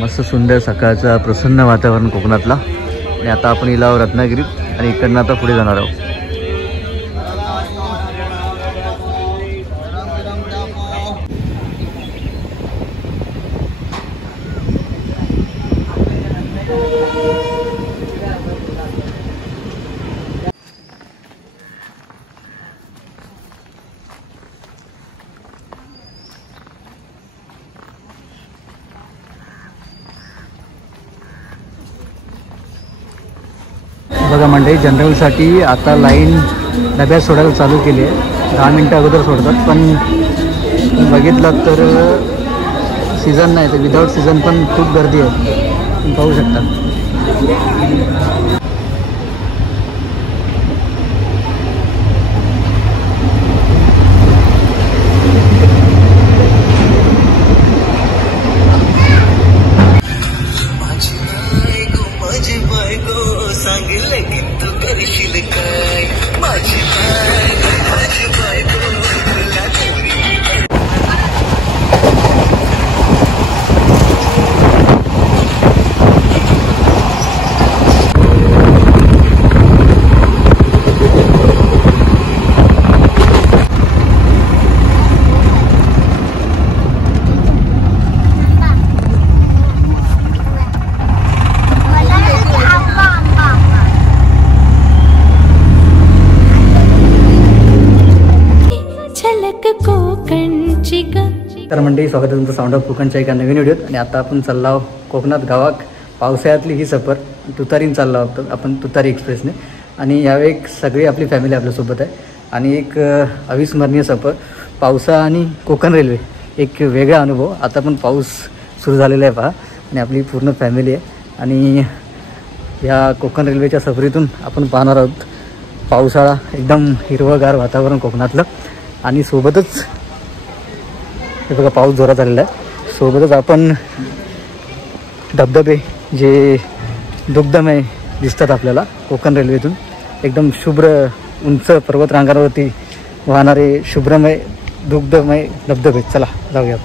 मस्त सुंदर सकाळचं प्रसन्न वातावरण कोकणातला. आणि आता आपण इलाव रत्नागिरीत आणि इकडनं आता पुढे जाणार आहोत. बघा मंडळी, जनरलसाठी आता लाईन डब्यात सोडायला चालू केली आहे. 10 मिनटं अगोदर सोडतात, पण बघितलं तर सीझन नाही तर विदाऊट सीझन पण खूप गर्दी आहे, तुम्ही पाहू शकता. तर मंडळी, स्वागत आहे तुमचं साऊंड ऑफ कोकणच्या एका नवीन व्हिडिओत. आणि आता आपण चाललो आहोत कोकणात गावात. पावसाळ्यातली ही सफर तुतारीने चाललो आहोत आपण, तुतारी एक्सप्रेसने. आणि यावेळी सगळी आपली फॅमिली आपल्यासोबत आहे. आणि एक अविस्मरणीय सफर, पावसा आणि कोकण रेल्वे, एक वेगळा अनुभव. आता पण पाऊस सुरू झालेला आहे पहा, आणि आपली पूर्ण फॅमिली आहे. आणि या कोकण रेल्वेच्या सफरीतून आपण पाहणार आहोत पावसाळा, एकदम हिरवंगार वातावरण कोकणातलं. आणि सोबतच हे बघा, पाऊस जोरात आलेला आहे. सोबतच आपण धबधबे जे दुग्धमय दिसतात आपल्याला कोकण रेल्वेतून, एकदम शुभ्र उंच पर्वत रांगांवरती वाहणारे शुभ्रमय दुग्धमय धबधबे. चला जाऊया.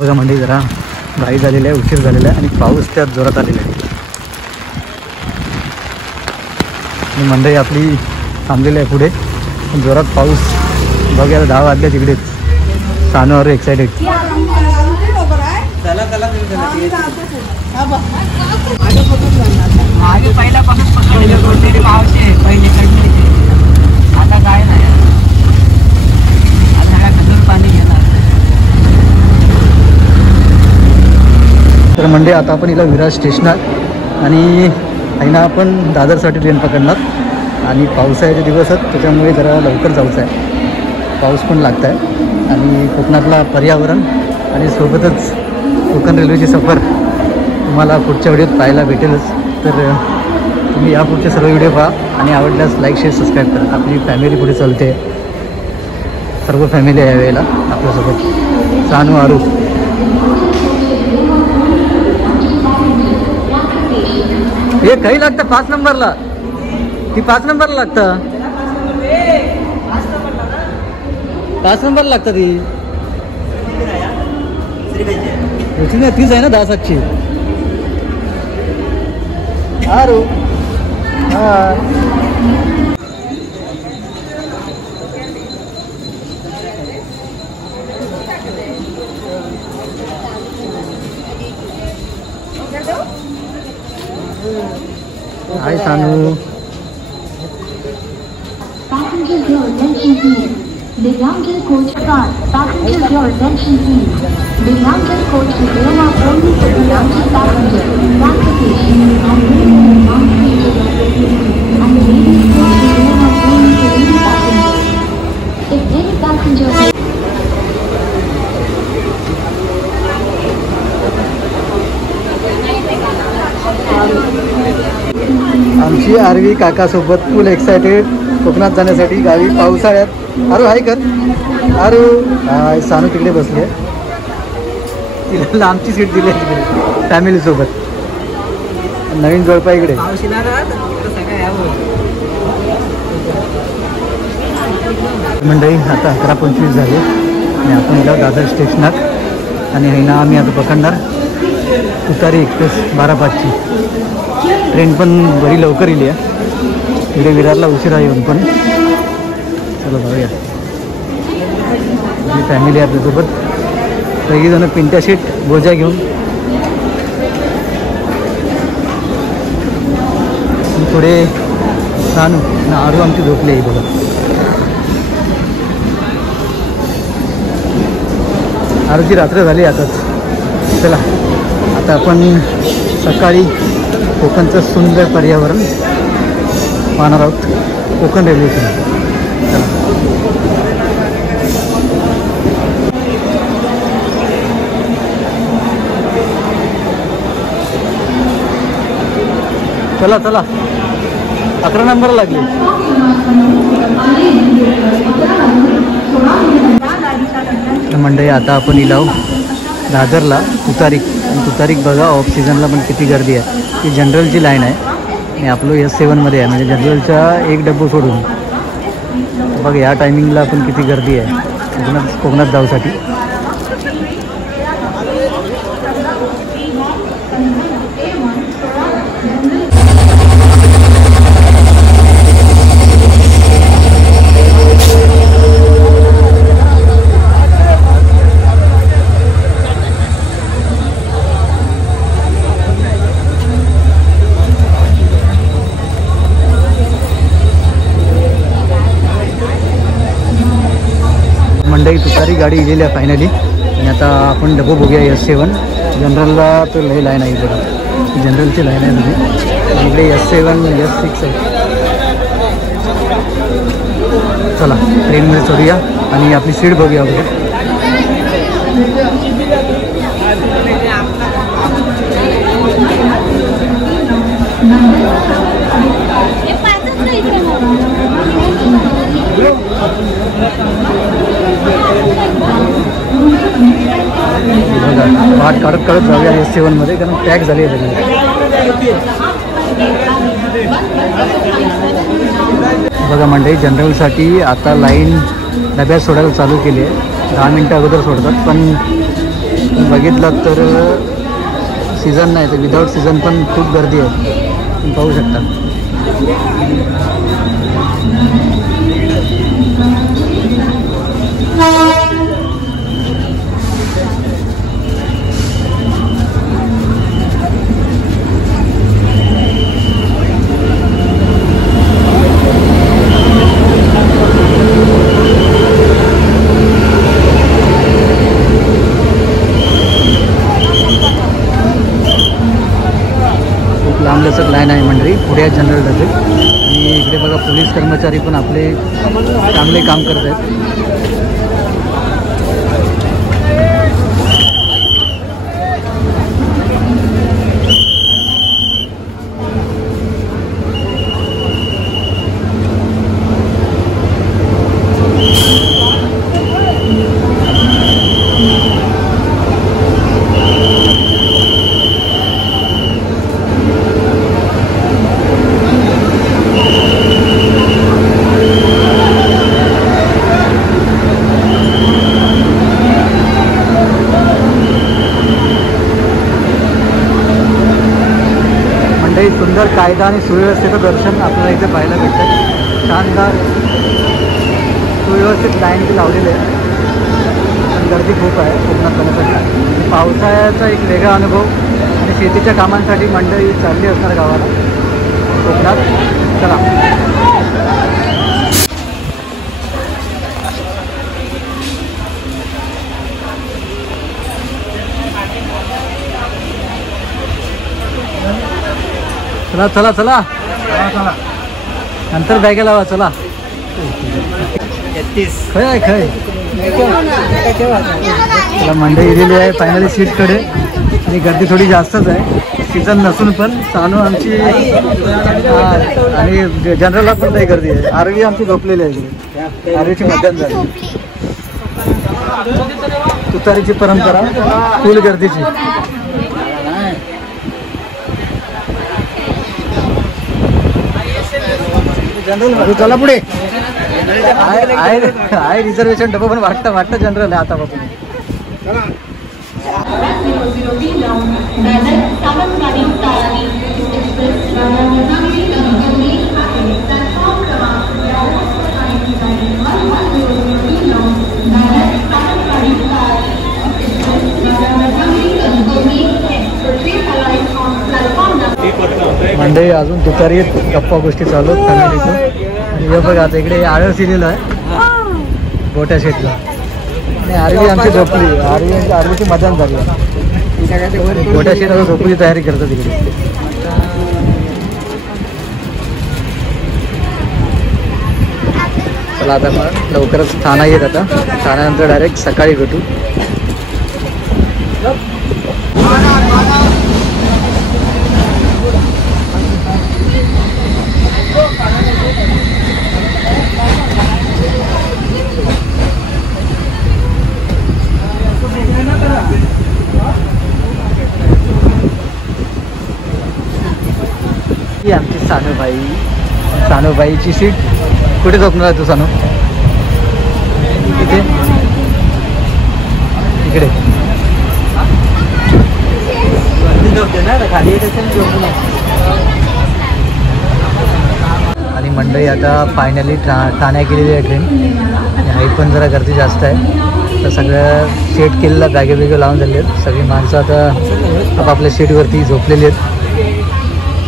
बघा म्हणजे जरा घाई झालेली आहे, उशीर झालेला आहे, आणि पाऊस त्यात जोरात आलेला आहे. आणि मंडळी आपली थांबलेली आहे पुढे, जोरात पाऊस. बघायला 10 वाजल्या तिकडेच. सानूवर एक्साइटेड. आता काय नाही, पाणी घेणार. तर म्हणजे आता आपण इला विराज स्टेशनात, आणि ना आपण दादरसाठी ट्रेन पकडणार. आणि पावसाळ्याचे दिवस आहेत त्याच्यामुळे जरा लवकर जायचं आहे, पाऊस पण लागत आहे. आणि कोकणातला पर्यावरण आणि सोबतच कोकण रेल्वेची सफर तुम्हाला पुढच्या व्हिडिओत पाहायला भेटेलच. तर तुम्ही या पुढचे सर्व व्हिडिओ पहा, आणि आवडल्यास लाईक शेअर सबस्क्राईब करा. आपली फॅमिली पुढे चालते, सर्व फॅमिली आहे यावेळेला आपल्यासोबत. सानू, आरू. हे काही लागतं 5 नंबरला, ती 5 नंबरला लागतं, 5 नंबरला लागतं ती. नाही, तीच आहे ना 10-7ची. आरू हां, हाय Sanu. Divyangan coach car. Passengers, your attention please. Divyangan coach is there are only for Divyangan passengers. Transportation and railway non-free and the ladies coach is there are only for ladies passengers. If any passenger आमची RV काकासोबत फुल excited कोकणात जाण्यासाठी गावी पावसाळ्यात. आरू हाय कर. आरू हाय. सानू तिकडे बसली आहे, तिला लांबची सीट दिली आहे तिकडे फॅमिलीसोबत. नवीन जोडपा इकडे. मंडळी आता 11:25 झाले आणि आपण इला दादर स्टेशनात. आणि आहे ना आम्ही आता पकडणार तुतारी एक्सप्रेस 12:05ची. ट्रेन पण बरी लवकर येईल आहे. इकडे विरारला उशिरा येऊन पण. चला जाऊया. ही फॅमिली आहे आपल्यासोबत. सगळीजणं पिंट्या शीट बोजा घेऊन. थोडे सानू ना आरू आमची झोपली आहे बघा. आरूची रात्र झाली आताच. चला आता आपण सकाळी कोकणचं सुंदर पर्यावरण पाहणार आहोत. Konkan railway station. चला चला 11 नंबर लागली. मंडळी आता आपण इलाव दादरला तुतारीक. आणि तुतारीक बघा ऑफ सीझनला पण किती गर्दी आहे. ही जनरलची लाईन आहे आणि आपलं S7मध्ये आहे म्हणजे जनरलचा एक डब्बू सोडून. बघा या टायमिंगला पण किती गर्दी आहे कोकणात जाऊसाठी. मंडई तुतारी गाडी इलेली आहे फायनली. आणि आता आपण डबो बघूया S7. जनरलला तर लई लाईन आहे इकडे. जनरलची लाईन आहे म्हणजे इकडे S7 S6 आहे. चला ट्रेनमध्ये चढूया आणि आपली सीट बघूया अगोदर. वाट काढत काढत जाऊया S7मध्ये कारण पॅक झाली आहे सगळी. बघा मंडळी जनरलसाठी आता लाईन डब्यात सोडायला चालू केली आहे. 10 मिनटं अगोदर सोडतात पण बघितलं तर सीझन नाही तर विदाऊट सीझन पण खूप गर्दी आहे. तुम्ही पाहू शकता. लांबलचक लाईन आहे मंडळी पुढे जनरल डबे. आणि इकडे बघा पोलीस कर्मचारी पण आपले चांगले काम करत आहेत. सुंदर कायदा आणि सुव्यवस्थेचं दर्शन आपल्याला इथे पाहायला भेटतं. शानदार सुव्यवस्थित लाईन ती लावलेली आहे. पण गर्दी खूप आहे कोकणात जाण्यासाठी. पावसाळ्याचा एक वेगळा अनुभव आणि शेतीच्या कामांसाठी मंडळी चालली असणार गावाला कोकणात. चला चला चला चला चला नंतर बॅगे लावा. चला 33 खय आहे खय. चला मंडई दिलेली आहे फायनली सीटकडे. आणि गर्दी थोडी जास्तच आहे सीझन नसून पण. सानू आमची आणि जनरलला पण काही गर्दी आहे. आरवी आमची झोपलेली आहे इकडे. आरवीची मध्यान झाली. तुतारीची परंपरा फुल गर्दीची. जनरल चला पुढे आहे रिझर्वेशन डबा पण वाटतं जनरल आहे आतापासून. दादर सावंतवाडी तारावी एक्सप्रेस रत्नागिरी कणकवली आहे. प्लॅटफॉर्म क्रमांक 11 दादर सावंतवाडी तारावी express Ratnagiri Kankavli express arrived on platform मंडळी अजून दुपारी गप्पा गोष्टी चालू आहेत फॅमिलीचं. आणि हे बघा आता इकडे आळस दिलेलं आहे गोट्या शेटला. आणि आरवी आमची झोपली. आरवीची मजाच झाली. गोट्या शेट आता झोपली तयारी करतात तिकडे. चला आता मग लवकरच ठाणा येत. आता ठाण्यानंतर डायरेक्ट सकाळी भेटू. ही आमची सानूबाईची सीट. कुठे झोपणार आहे तू सानू? इथे इकडे आणि मंडळी आता फायनली ठाण्यात गेलेली आहे ट्रेन. आणि हाईट पण जरा गर्दी जास्त आहे. तर सगळं सेट केलेलं बॅगे बिगे लावून झाले आहेत. सगळी माणसं आता आपापल्या सीटवरती झोपलेली आहेत.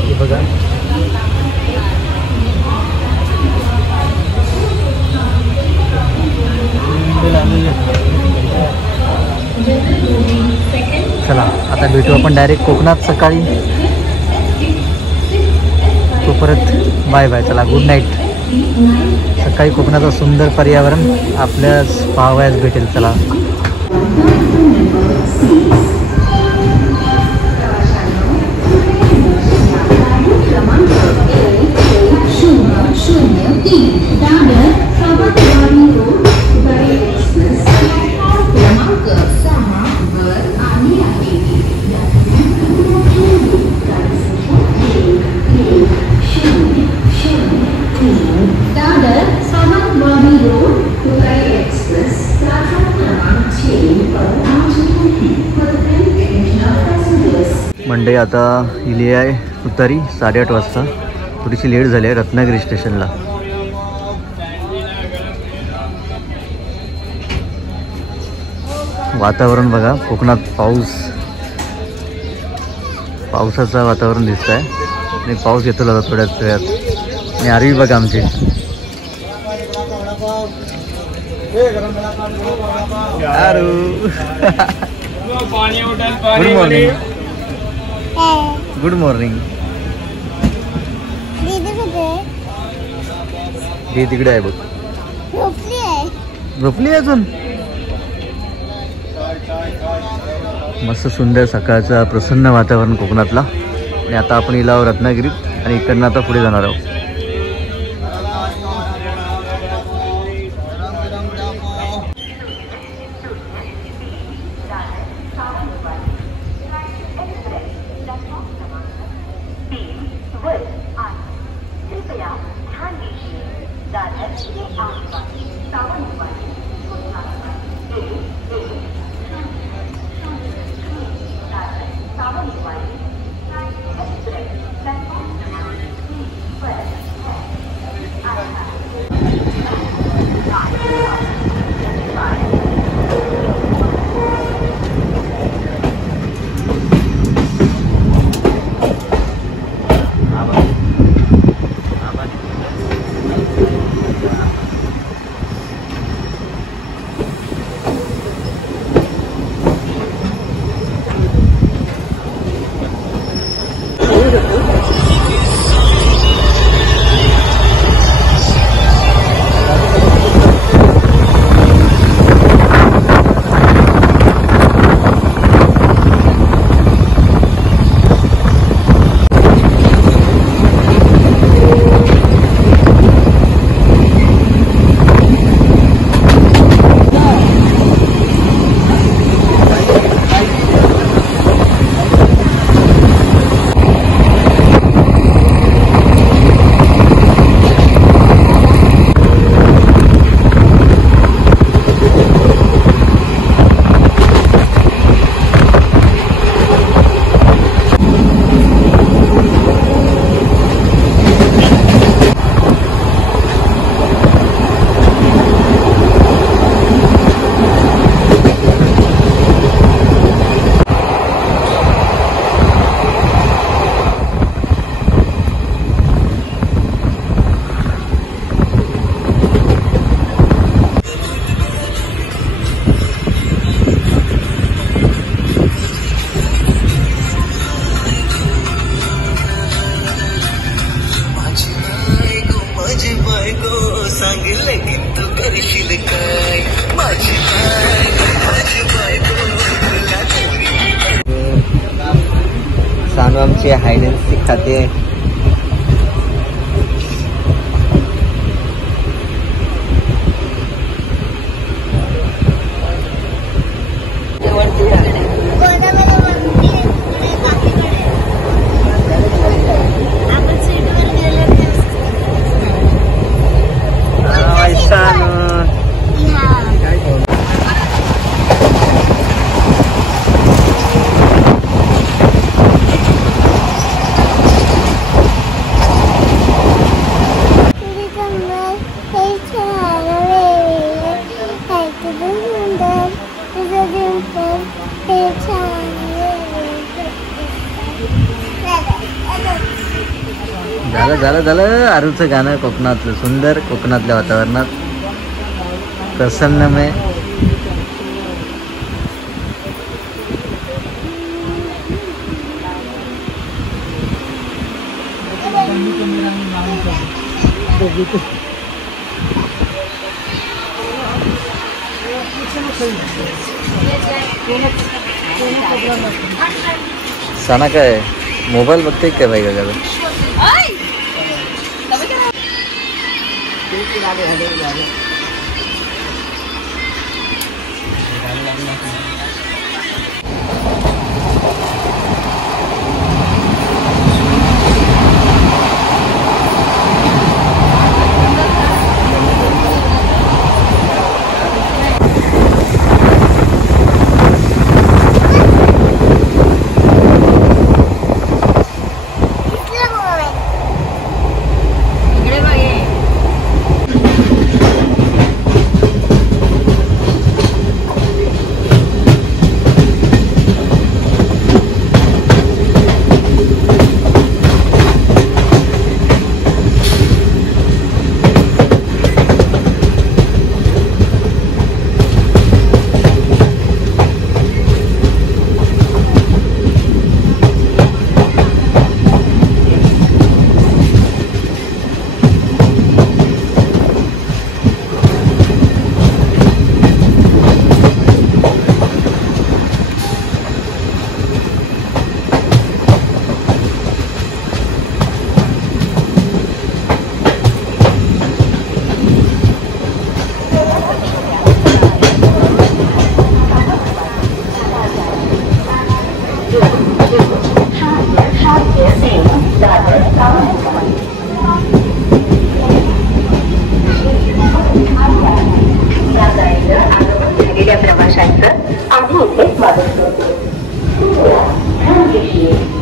हे बघा चला आता भेटू आपण डायरेक्ट कोकणात सकाळी. तो परत बाय बाय. चला गुड नाईट. सकाळी कोकणाचं सुंदर पर्यावरण आपल्यास पाहावयास भेटेल. चला मंडई आता इली आहे तुतारी 8:30 वाजता. थोडीशी लेट झाली आहे रत्नागिरी स्टेशनला. वातावरण बघा कोकणात पावसाचं वातावरण दिसत आहे. आणि पाऊस येतो आता थोड्याच वेळात. आणि आरवी बघा आमची गुड मॉर्निंग. Good morning. दी तिकडे आहे बघ. झोपली अजून. मस्त सुंदर सकाळचं प्रसन्न वातावरण कोकणातला. आणि आता आपण इला आहोत रत्नागिरीत. आणि इकडनं आता पुढे जाणार आहोत. आमची हाईड अँड सीक खाते. झालं आरूचं गाणं कोकणातलं, सुंदर कोकणातल्या वातावरणात प्रसन्नमय. साना काय मोबाईल बघते काय बाई का?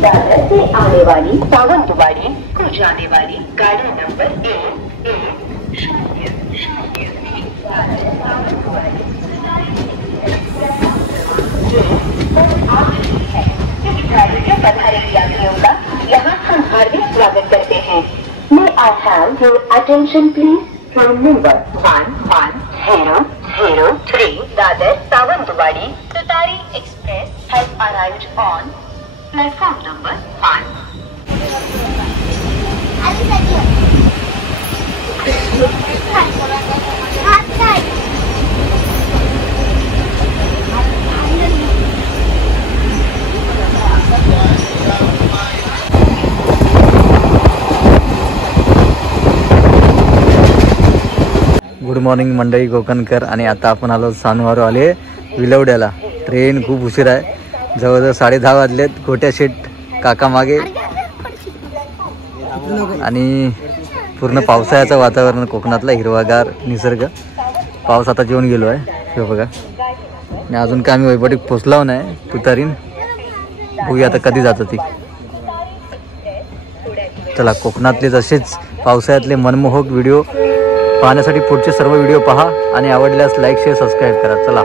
दादर से आने वाली सावंतवाड़ी को जाने वाली गाड़ी नंबर 1 पधारे यात्रियों का यहाँ हम हार्दिक स्वागत करते हैं. May I have your attention please? Train number 1103 Dadar Savantwadi Tutari Express has arrived on platform number 1. Good morning मंडळी कोकणकर. आणि आता आपण आलो सानवारो आले विलवड्याला. ट्रेन खूप उशीर आहे, जवळजवळ 10:30 वाजलेत. गोट्या शेट काका मागे आणि पूर्ण पावसाळ्याचं वातावरण कोकणातला, हिरवागार निसर्ग. पाऊस आता जेवून गेलो आहे हे बघा. आणि अजून काय आम्ही वैभटीत पोचलो नाही तुतारीन. बघूया आता कधी जातं ती. चला कोकणातले तसेच पावसाळ्यातले मनमोहक व्हिडिओ पाहण्यासाठी पुढचे सर्व व्हिडिओ पहा आणि आवडल्यास लाईक शेअर सबस्क्राईब करा. चला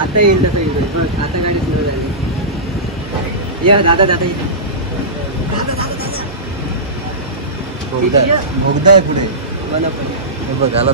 आता येईल तसं येईल बघ, आता गाडी सुरू झाली. या दादा दादा इथे बोगदा आहे पुढे. हे बघ आला.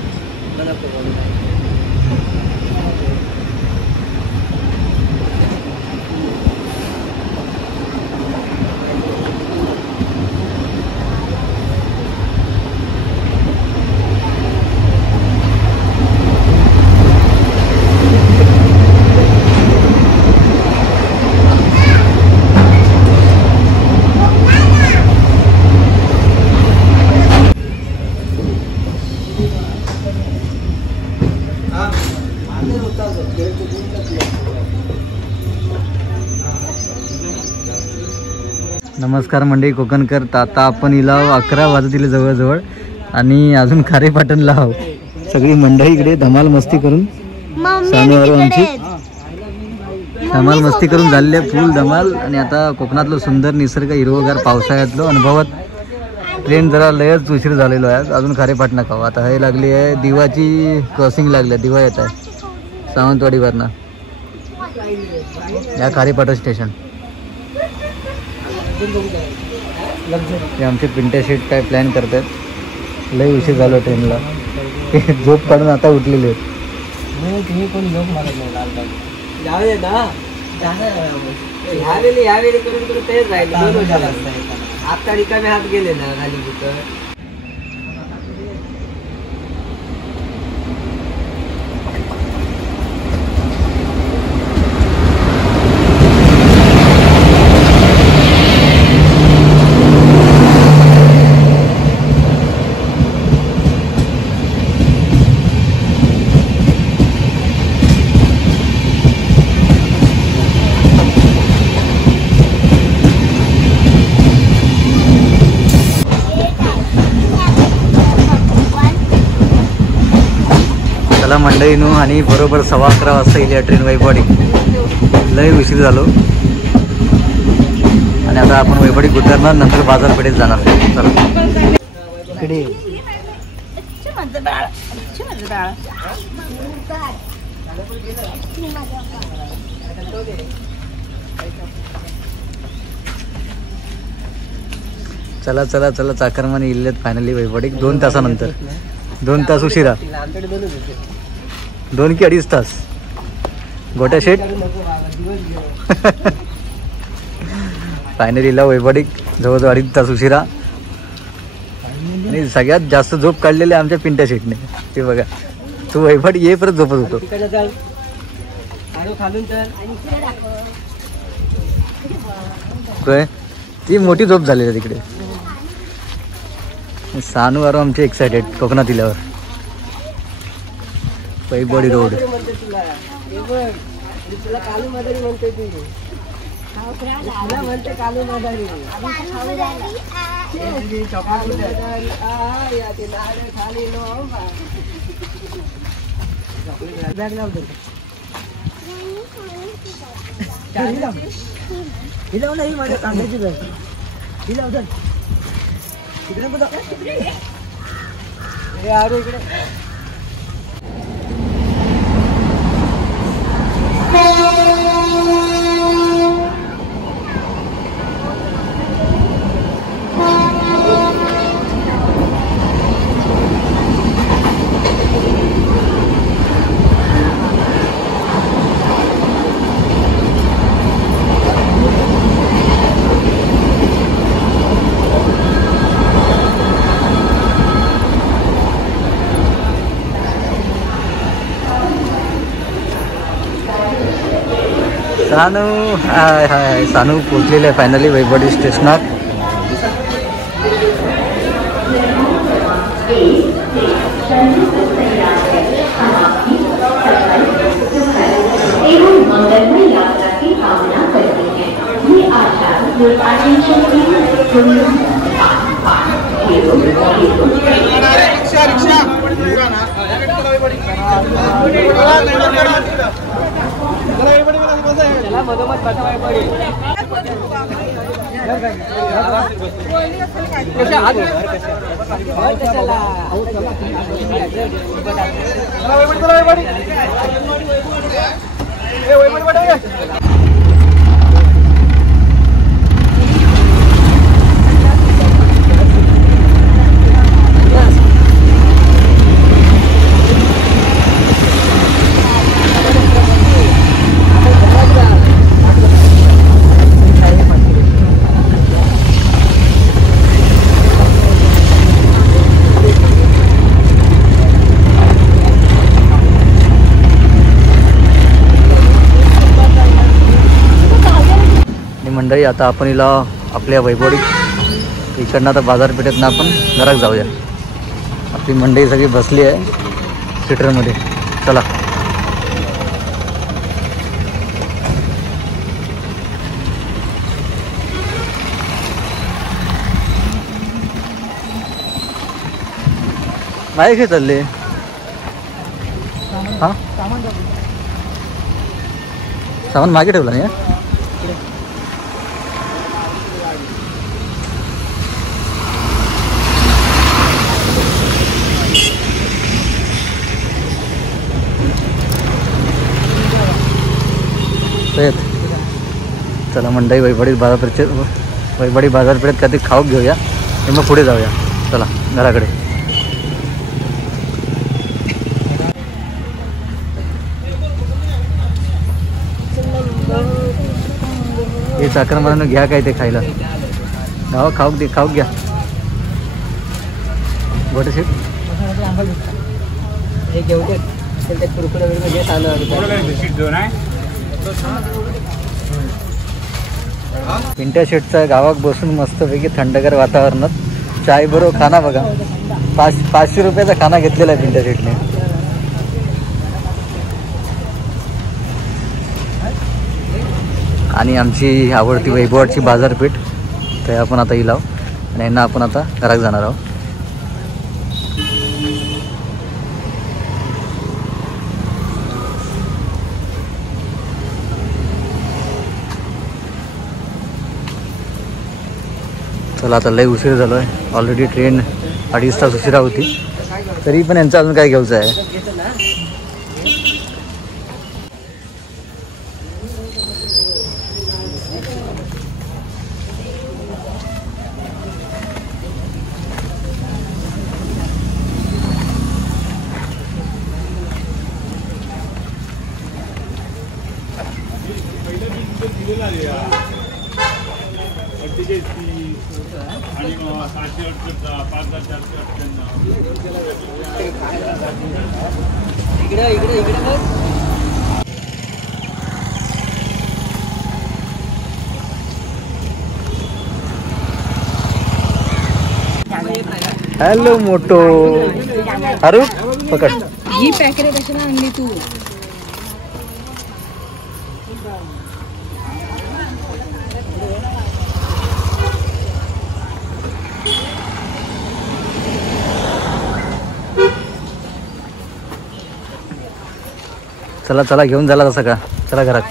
नमस्कार मंडळी कोकणकर. तर आता आपण इलाव 11 वाजतील जवळजवळ आणि अजून खारेपाटणला आहो. सगळी मंडळी इकडे धमाल मस्ती करून आमची धमाल मस्ती करून झालेली आहे फुल धमाल. आणि आता कोकणातलं सुंदर निसर्ग हिरवगार पावसाळ्यातलं अनुभवत ट्रेन जरा लयच उशीर झालेलो आहे. अजून खारेपाटणा खाऊ. आता हे लागली आहे दिवाची क्रॉसिंग लागली आहे. दिवा येत आहे सावंतवाडीवरनं या खारेपाटण स्टेशन. हे आमचे पिंट्या शेट काय प्लॅन करतात. लय उशीर झालो ट्रेनला. झोप काढून आता उठलेले आहेत. ह्यावेळी करून तेच राहिले. आता रिकामे हात गेले ना खाली कुठं. चला मंडळीनो आणि बरोबर 11:15 वाजता येईल या ट्रेन वैभवाडी. लय उशीर झालो आणि आता आपण वैभवाडी उतरणार. नंतर बाजारपेठेत जाणार. चला इकडे चला चला चला चाकरमाने इल्लेत फायनली वैभवाडी. 2 तासानंतर 2 तास उशिरा. 2 की 2.5 तास. गोट्या शेट फायनलीला वैभवाडीत जवळजवळ 2.5 तास उशिरा. आणि सगळ्यात जास्त झोप काढलेली आमच्या पिंट्या शेटने. ते बघा तू वैभवाडी ये परत झोपत होतो. काय ती मोठी झोप झालेली आहे तिकडे. सानू वारो आमचे एक्सायटेड कोकणात इल्यावर. वैभवाडी रोड. सानू हाय हाय. सानू पोचलेलं आहे फायनली वैभवाडी स्टेशनात. मंडळी आता आपण हिला आपल्या वैभवडी इकडनं आता बाजारपेठेतनं आपण घरात जाऊया. आपली मंडळी सगळी बसली आहे सीटरमध्ये. चला नाही काय चालले हां सामान मागे ठेवलं नाही. चला मंडई वैभवडी बाजारपेठेत काहीतरी खाऊ घेऊया आणि मग पुढे जाऊया. चला घराकडे. हे चाकर मला घ्या काय ते खायला. गावा खाऊ घ्या. गोटे सीट हे घेऊ दे. ते कुरकुरे वगैरे घेत आलं. पिंट्या शेटचा गावात बसून मस्तपैकी थंडगार वातावरणात चाय बरोबर खाना बघा. 500 रुपयाचा खाना घेतलेला आहे पिंट्या शेटने. आणि आमची आवडती वैभवची बाजारपेठ तर आपण आता येईल आणि यांना आपण आता घरात जाणार आहोत. चला आता लय उशीर झालो आहे. ऑलरेडी ट्रेन 2.5 तास उशिरा होती. तरी पण यांचं अजून काय घ्यायचं आहे. इकडे हॅलो मोटो अरू पकड. ही पॅकेट कशाला आणली तू? चला चला घेऊन झाला तसं का. चला घरात.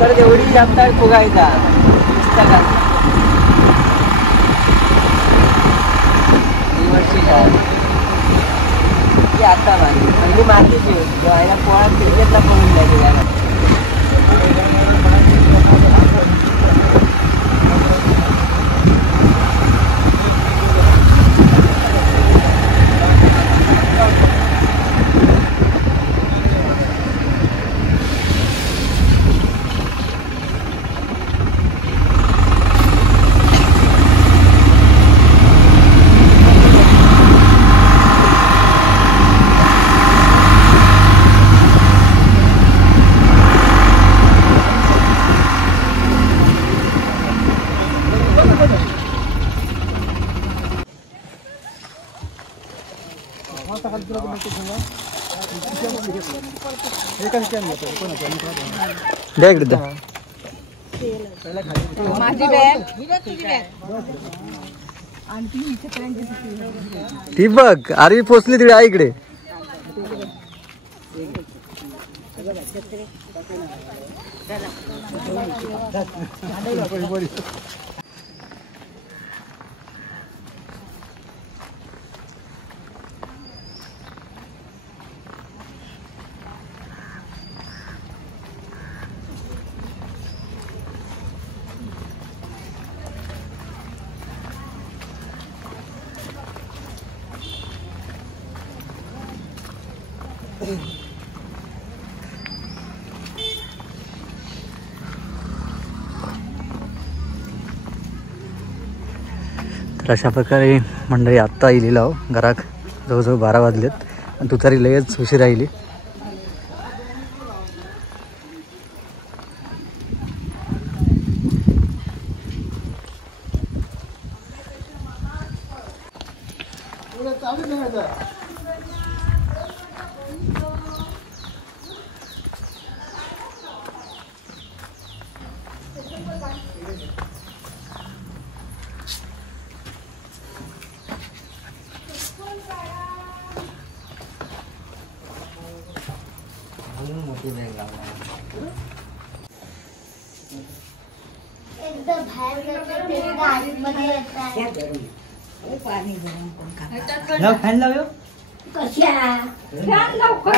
तर एवढी आता फुगायचा पुस्तकात ही वर्षी ती आता मारली पहिली मातीची जेव्हा पोळा क्रिकेटला पळून जायची. द्या इकडे द्या. माझी बॅग तुझी बॅग आणि ती ती बघ आरवी पोचली तिकडे आई इकडे. तर अशा प्रकारे मंडळी आत्ता येलेला हो घराक जवळजवळ 12 वाजलेत आणि तुतारी लगेच उशीर राहिली. मोठी बॅग लावला एकदम बाहेर जातो ते गाडीमध्ये येतात. फॅन लाव कशा लवकर